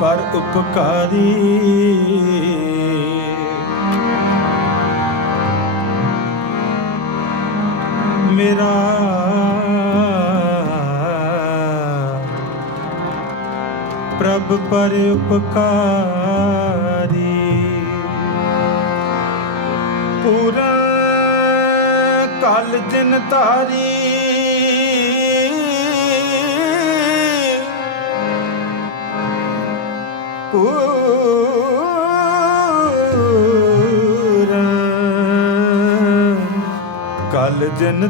ਪਰ ਉਪਕਾਰੀ। ਮੇਰਾ ਪ੍ਰਭ ਪਰ ਉਪਕਾਰੀ। ਪੂਰਾ ਕਾਲ ਦਿਨ ਤਾਰੀ ਪੂਰਨ ਕਲ ਜਨ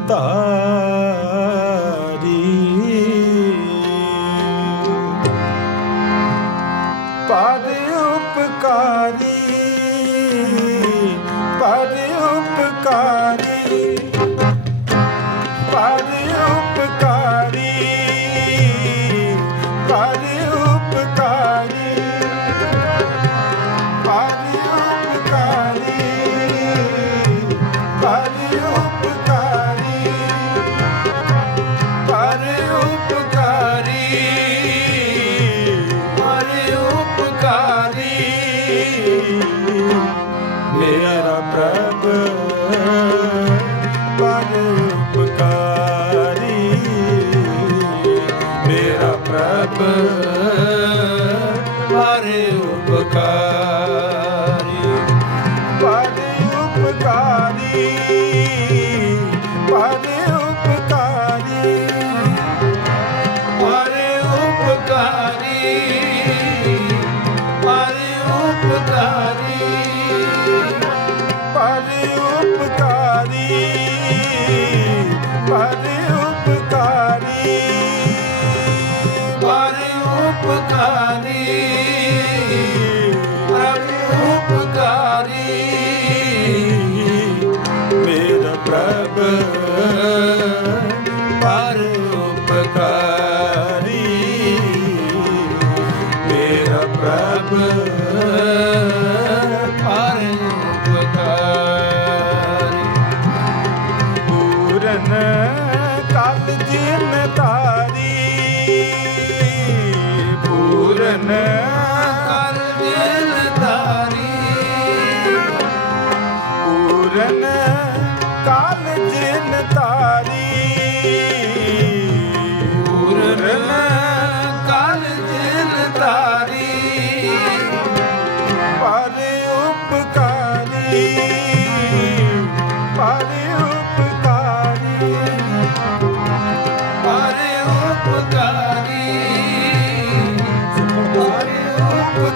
ਉਪਕਾਰੀ ਪਰ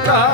ಮಾತಾ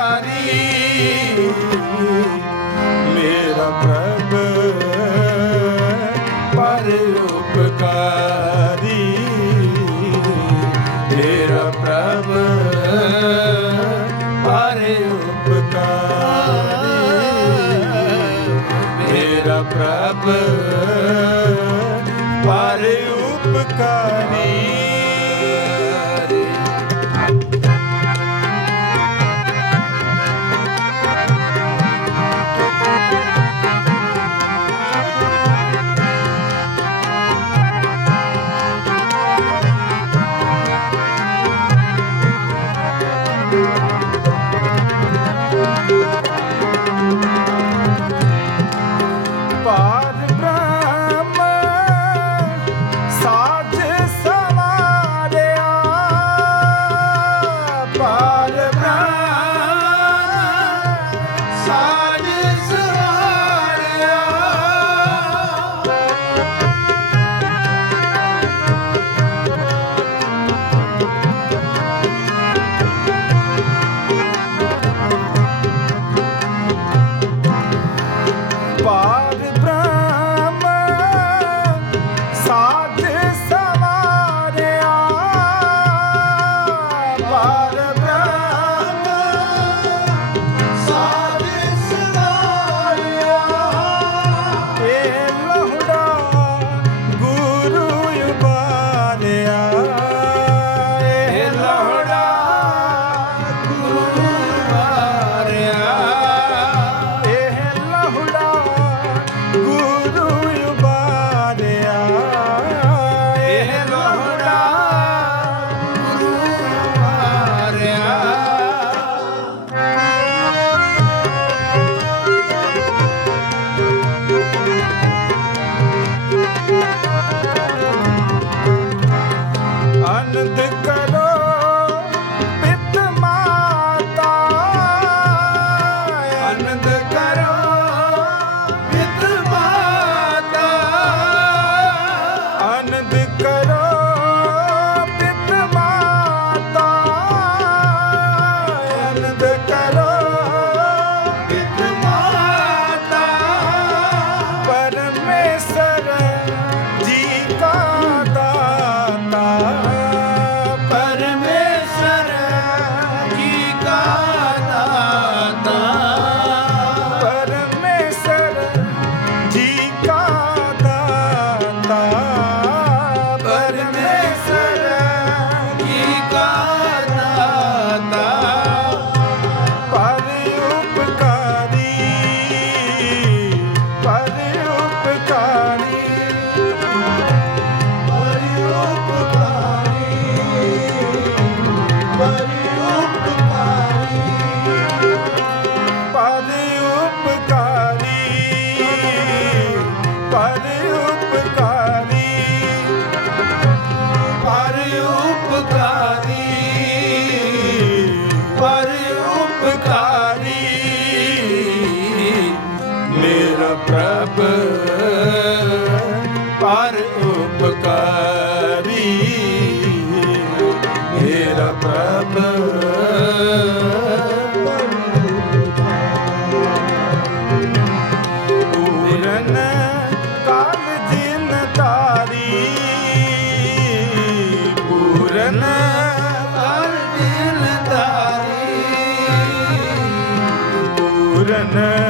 ਪੂਰਨ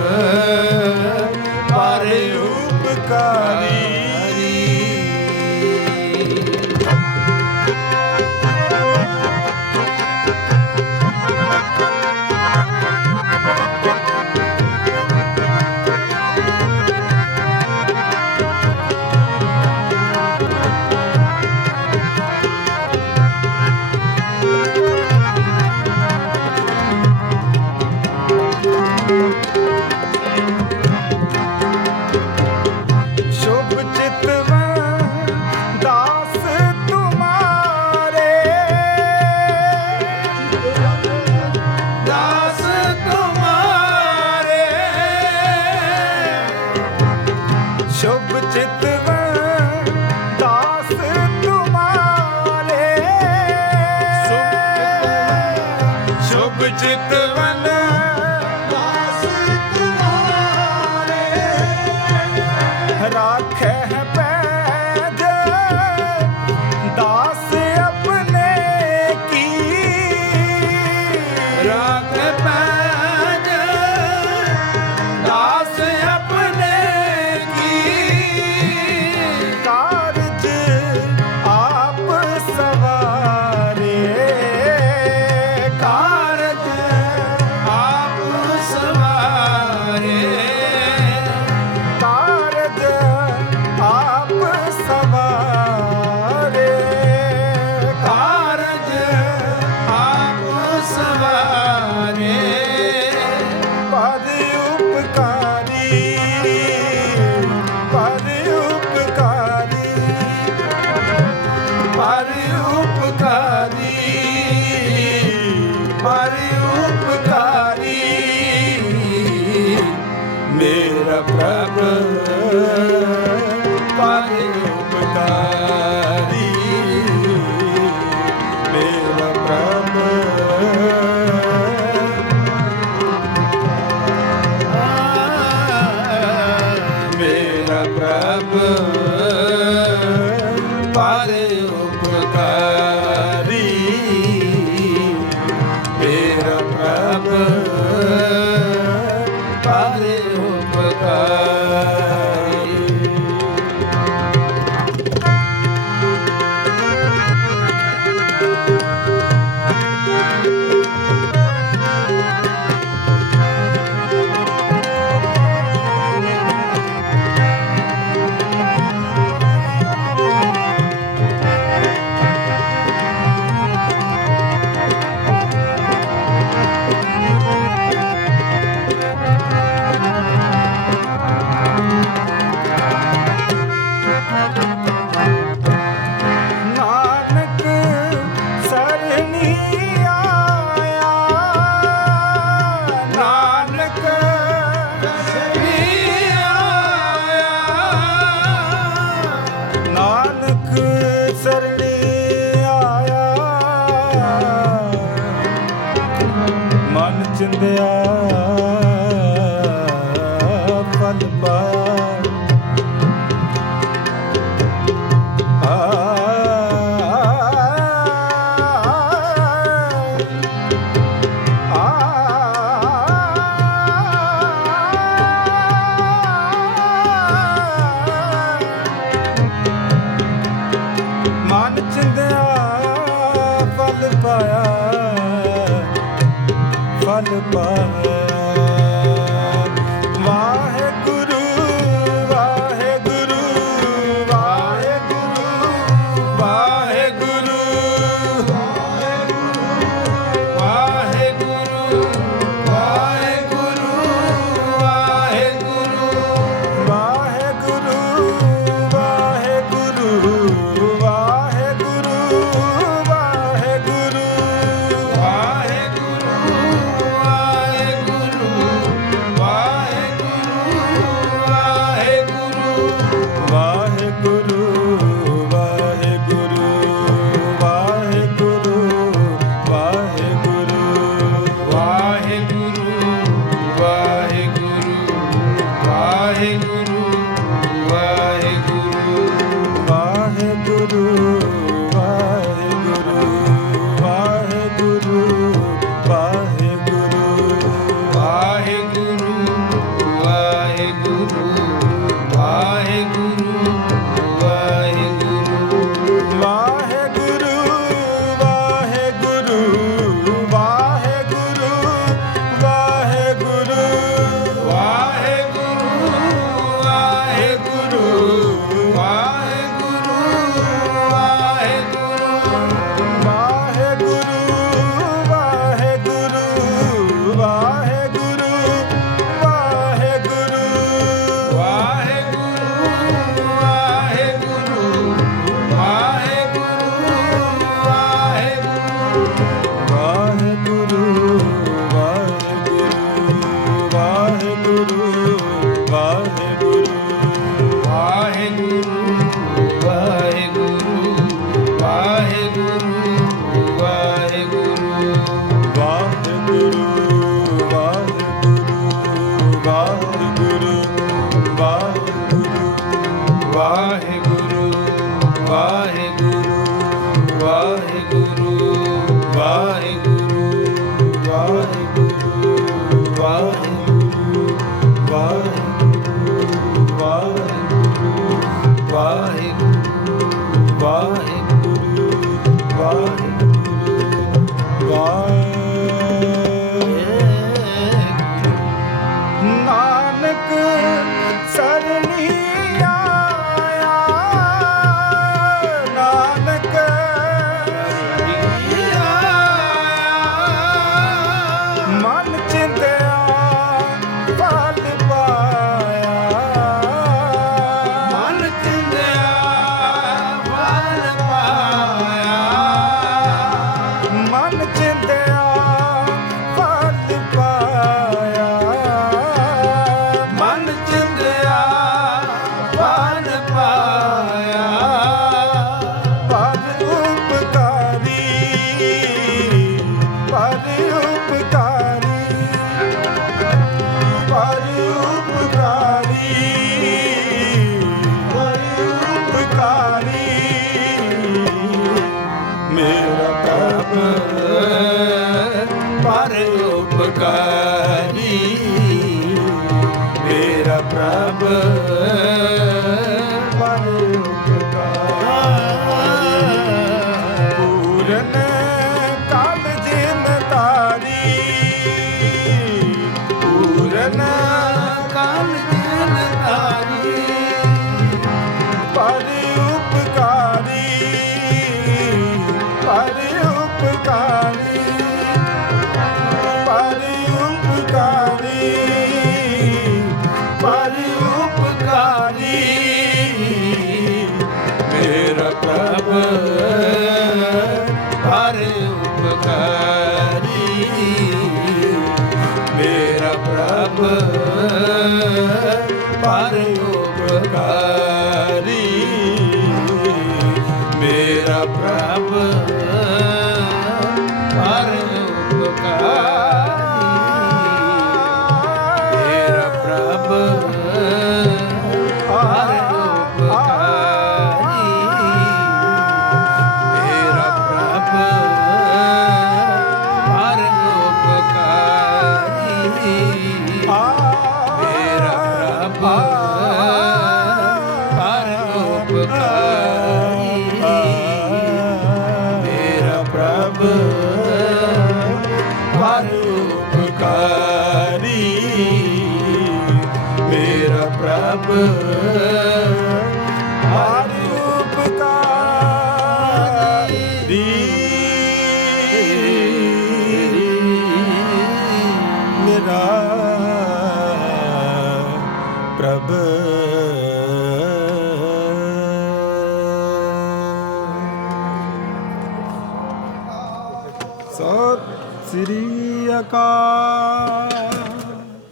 ਸ਼ੁਭ lullaby ਪ੍ਰਭ ਉਪਕਾਰੀ ਮੇਰਾ ਪ੍ਰਭ ਹਰ Michael.